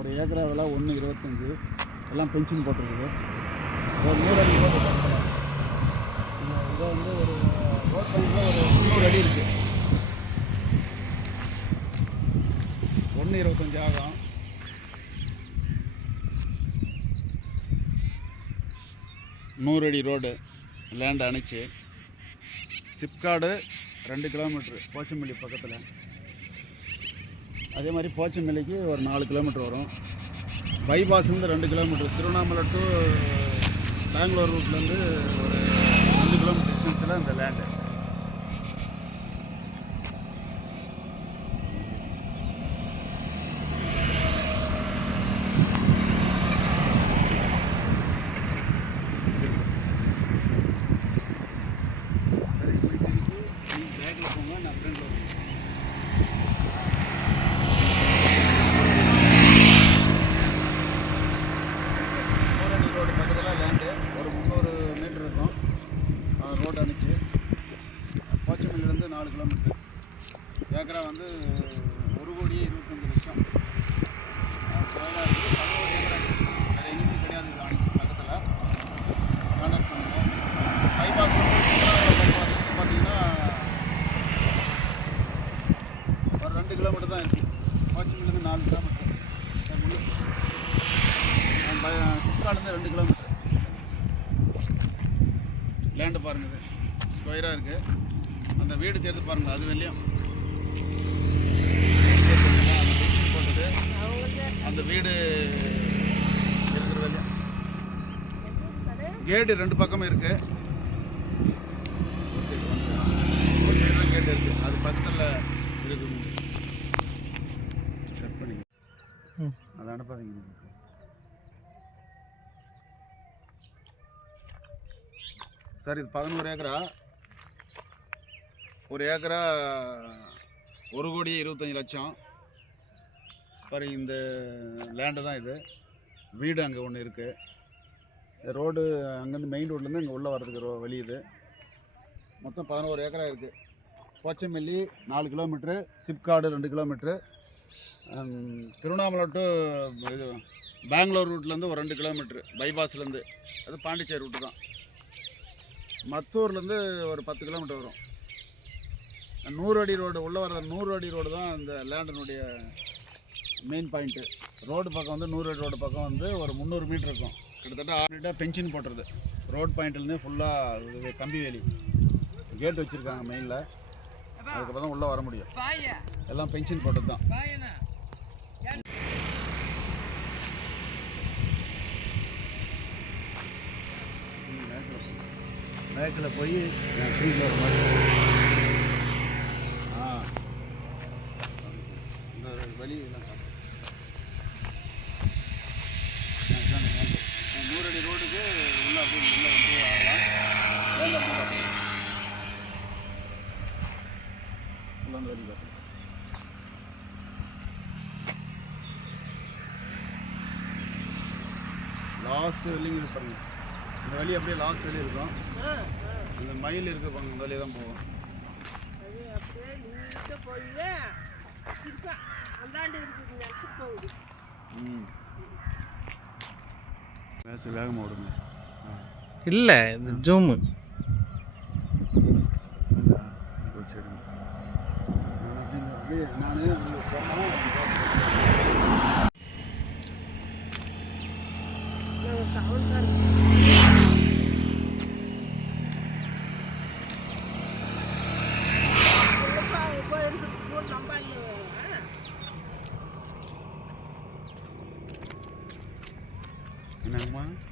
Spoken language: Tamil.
ஒரு ஏக்கரா விலை ஒன்று இருபத்தஞ்சி. எல்லாம் பென்ஷன் போட்டிருக்குது. ஒரு நூறு அடி ரோடு இதை வந்து ஒரு ரோட் பைப்பில் ஒரு முந்நூறு அடி இருக்குது ஒன்று இருபத்தஞ்சி ஆகும். நூறு அடி ரோடு லேண்ட் அணைச்சி. சிப்காடு ரெண்டு கிலோமீட்ரு போச்சம்பள்ளி பக்கத்தில். அதே மாதிரி போச்சம்பள்ளிக்கு ஒரு நாலு கிலோமீட்டர் வரும். பைபாஸ்லேருந்து ரெண்டு கிலோமீட்டர். திருவண்ணாமலை டு பெங்களூர் ரூட்லேருந்து ஒரு ரெண்டு கிலோமீட்டர் டிஸ்டன்ஸில் இந்த லேண்டு சரி போயிட்டு இருக்கு நீங்கள் பேக்கில் போங்க நான் ஃப்ரெண்டில் வரேன் போராடி ரோடு பக்கத்தில் லேண்டு ஒரு முந்நூறு மீட்டர் இருக்கும் ரோடு அனுப்பிச்சு போச்சமல்லிலேருந்து நாலு கிலோமீட்டர் ஏக்கரா வந்து ஒரு கோடி இருபத்தஞ்சி லட்சம். வேலை இருக்குது பதினோரு வேறு எங்கேயுமே கிடையாது இது அனுப்பிச்சு பக்கத்தில். கான்டாக்ட் பண்ணுங்கள் பைபாஸ் பார்த்தீங்கன்னா ஒரு ரெண்டு கிலோமீட்டர் தான் இருக்குது போச்சமல்லிலேருந்து நாலு கிலோமீட்டர் சிப்காட்லேருந்து ரெண்டு கிலோமீட்டர் லேண்டு பாருங்கள் இது. ஸ்கொயராக இருக்குது அந்த வீடு தேர்ந்து பாருங்கள் அது வெளியும் அந்த வீடு இருக்கிற வெளியும் கேட்டு ரெண்டு பக்கமும் இருக்கு. ஒரு சைடு தான் கேட்டு இருக்கு அது பக்கத்தில் இருக்கு கட் பண்ணிக்க அதை அனுப்பாதீங்க சார் இது பதினோரு ஏக்கரா? ஒரு ஏக்கரா ஒரு கோடி இருபத்தஞ்சி லட்சம். பாரு இந்த லேண்டு தான் இது. வீடு அங்கே ஒன்று இருக்குது ரோடு அங்கேருந்து மெயின் ரோட்லேருந்து இங்கே உள்ளே வர்றதுக்கு ரோ வழி இது. மொத்தம் பதினோரு ஏக்கரா இருக்குது கோச்சமல்லி நாலு கிலோமீட்ரு சிப்காடு ரெண்டு கிலோமீட்ரு திருவண்ணாமலை டு இது பெங்களூர் ரூட்லேருந்து ஒரு ரெண்டு கிலோமீட்ரு பைபாஸ்லேருந்து அது பாண்டிச்சேரி ரூட்டு தான். மத்தூர்லேருந்து ஒரு பத்து கிலோமீட்டர் வரும். நூறு அடி ரோடு உள்ளே வர நூறு அடி ரோடு தான் இந்த லேண்டினுடைய மெயின் பாயிண்ட்டு ரோடு பக்கம் வந்து நூறு அடி ரோடு பக்கம் வந்து ஒரு முந்நூறு மீட்டர் இருக்கும். கிட்டத்தட்ட ஆறு மீட்டர் பென்ஷன் போட்டுருது. ரோட் பாயிண்ட்லேருந்து ஃபுல்லாக கம்பி வேலி. கேட் வச்சுருக்காங்க மெயினில் அதுக்கப்புறம் தான் உள்ளே வர முடியும். எல்லாம் பென்ஷன் போட்டது தான் பேக்கில் போய் வர மாதிரி. ஆ, நூறடி ரோடுக்கு உள்ள அப்படியே உள்ள வந்து ஆகலாம் வேலை அப்படி காட்டு. உள்ள வந்து. லாஸ்ட் இது பாருங்க இந்த வழி அப்படியே லாஸ்ட் வெளியே இருக்கும் இந்த மயில் இருக்கு பாருங்க இந்த வழியாக தான் போகும் வேகமாக விடுங்க ஆ இல்லை இது ஜூமு ஒரு சைடு நான் One.